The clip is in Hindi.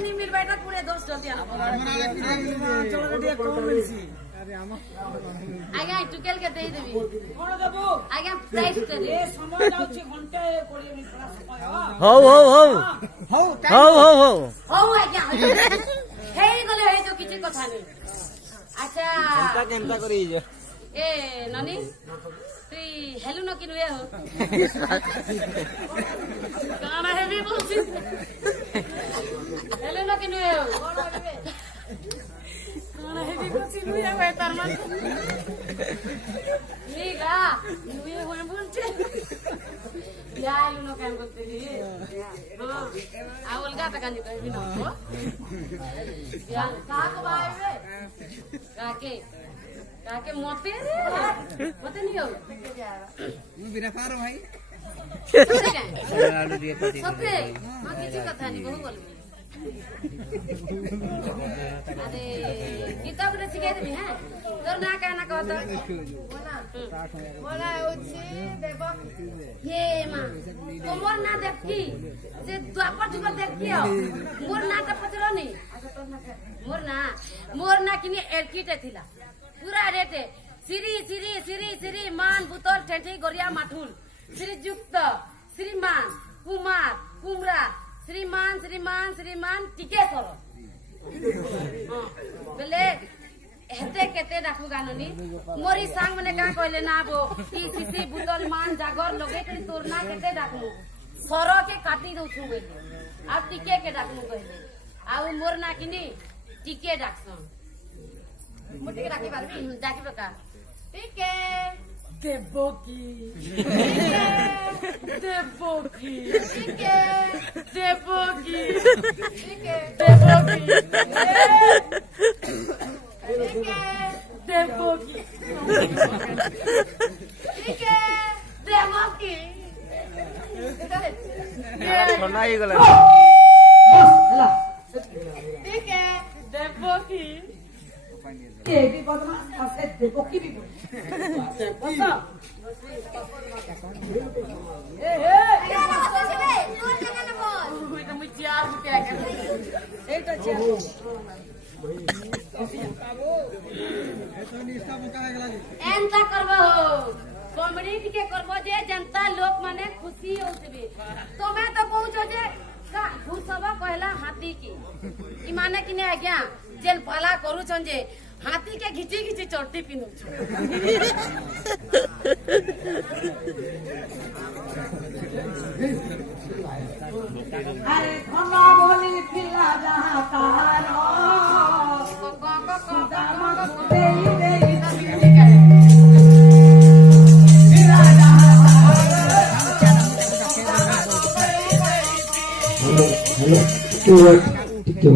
नहीं मिल बैठा पूरे दोस्त जल्दी आना चलो रेडी कौन मिलसी आज्ञा टुकेल के दे देबी कोन देबो आज्ञा प्राइस दे ए समय जाउछि घंटे 20 मिनिट थोड़ा समय हो ओ आज्ञा हेई गले हेई तो किछि कथा नहीं अच्छा केनता करी जो ए ननी তুই হেলু ন কিনু এ হো কানা হেবি বলছি হেলু ন কিনু এ হো কানা হেবি বলছি নু এ হই তার মান নিগা নু এ হই বলছি ইয়া হেলু ন কেন বলতে রে হ্যাঁ আ অলগা তা কানি কইবি না হো ইয়া কাক বাইবে কাকে काके मोते रे मोते नहीं हो मैं बिना पारो भाई आलू दिए पति सते मां किछि कथा नहीं बहु बोल अरे किताब रे सिखाई देबी हां तोर ना कहना कहत बोला होछि देबो हे मां तोमर ना देखी जे द्वापर जुग देखी हो मोर ना त पचरो नहीं अच्छा तोर ना मोर ना किनी एरकीटे थिला पूरा रेटे श्री श्री श्री श्री मान बुतल ठेठी गोरिया माठुल श्रीयुक्त श्रीमान कुमार कुमरा श्रीमान टिकेश्वर बेले हेते केते डाकू गाननी मोरी सांग मने का कहले ना बो ई सीसी बुतल मान जागर लगे करी तोर ना केते डाकू सर के काटी दउछु बेले अब टिके के डाकू कहले आ मोर ना किनी टिके डाकसन मोटी के डाकी बारबी डाकी बका टिके देवकी टिके देवकी टिके देवकी टिके देवकी टिके देवकी टिके देवकी ठंडा ही गला टिके देवकी ये भी बदमाश फसे देखो की भी बस ए या बस से तोर जगह न बोल कोई तो मुझे यार क्या कर एटा चेयर बाबू एतो निस्ता मुका लागला एंता करबो कॉमेडी के करबो जे जनता लोक माने खुशी होतबे तो मैं तो कहू जे का घुसबा कहला हाथी की ई माने कि ने आज्ञा जेन पाला करू छन जे हाथी के घिची घिची चोटी पिनु अरे खना बोली पिला जहां तारो देई देई पिला जहां हेलो हेलो टिके